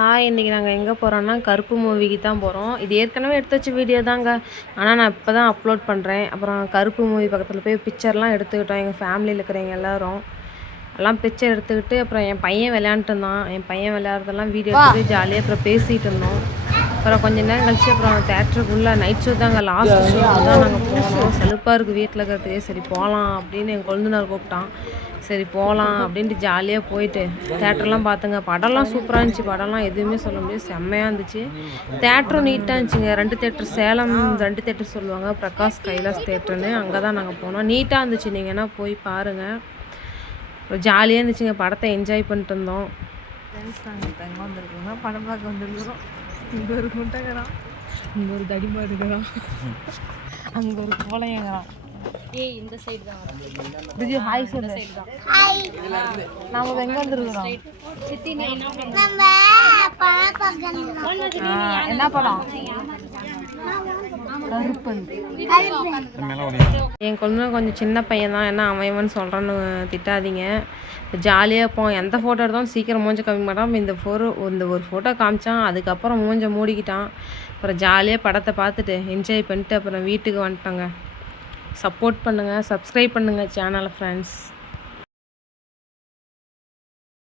Hi, இன்றைக்கி நாங்கள் எங்கே போகிறோன்னா கருப்பு மூவிக்கு தான் போகிறோம். இது ஏற்கனவே எடுத்து வச்ச வீடியோ தாங்க. ஆனால் நான் இப்போ தான் அப்லோட் பண்ணுறேன். அப்புறம் கருப்பு மூவி பக்கத்தில் போய் பிக்சர்லாம் எடுத்துக்கிட்டோம். எங்கள் ஃபேமிலியில் இருக்கிறவங்க எல்லாம் பிக்சர் எடுத்துக்கிட்டு அப்புறம் என் பையன் விளையாண்டுட்டு இருந்தான். என் பையன் விளையாடுறதெல்லாம் வீடியோ எடுத்துகிட்டு ஜாலியாக அப்புறம் பேசிகிட்டு இருந்தோம். அப்புறம் கொஞ்சம் நேரம் கழிச்சு அப்புறம் தேட்டருக்குள்ளே நைட் ஷோ தாங்க, லாஸ்ட் ஷோ தான் நாங்கள் போனோம். செலுப்பாக இருக்குது வீட்டில் இருக்கிறதுக்கே. சரி போகலாம் அப்படின்னு என் கொழுந்தனார் கூப்பிட்டான். சரி போகலாம் அப்படின்ட்டு ஜாலியாக போயிட்டு தேட்டர்லாம் பார்த்துங்க. படம்லாம் சூப்பராக இருந்துச்சு. படம்லாம் எதுவுமே சொல்ல முடியாது, செம்மையாக இருந்துச்சு. தேட்டரும் நீட்டாக இருந்துச்சுங்க. 2 தேட்டர், சேலம் 2 தேட்டர் சொல்லுவாங்க, பிரகாஷ் கைலாஸ் தேட்டர்னு. அங்கே தான் நாங்கள் போனோம். நீட்டாக இருந்துச்சு, நீங்கள் என்ன போய் பாருங்கள். ஜாலியாக இருந்துச்சுங்க. படத்தை என்ஜாய் பண்ணிட்டு இருந்தோம். ஃப்ரெண்ட்ஸ் நாங்கள் இப்போ எங்கே வந்துருக்கோங்க, படம் பார்க்க வந்துருக்குறோம். இங்கே ஒரு முட்டைக்கிறான், இங்கே ஒரு தடிமா இருக்கிறான், அங்கே ஒரு கோலையங்கிறான். இந்த சைடு தான் விஜி ஹாய் சொல்லு. நாம எங்க வந்திருக்கிறோம்? என்ன படம்? என் குழந்தை கொஞ்சம் சின்ன பையன் தான், ஏன்னா அவன் சொல்கிறான்னு திட்டாதீங்க. ஜாலியாக இருப்போம். எந்த ஃபோட்டோ எடுத்தாலும் சீக்கிரம் மூஞ்ச காமிக்க மாட்டான். இந்த ஒரு ஃபோட்டோ காமிச்சான், அதுக்கப்புறம் மூஞ்ச மூடிக்கிட்டான். அப்புறம் ஜாலியாக படத்தை பார்த்துட்டு என்ஜாய் பண்ணிட்டு அப்புறம் வீட்டுக்கு வந்துட்டோங்க. சப்போர்ட் பண்ணுங்கள், சப்ஸ்கிரைப் பண்ணுங்கள் சேனலை ஃப்ரெண்ட்ஸ்.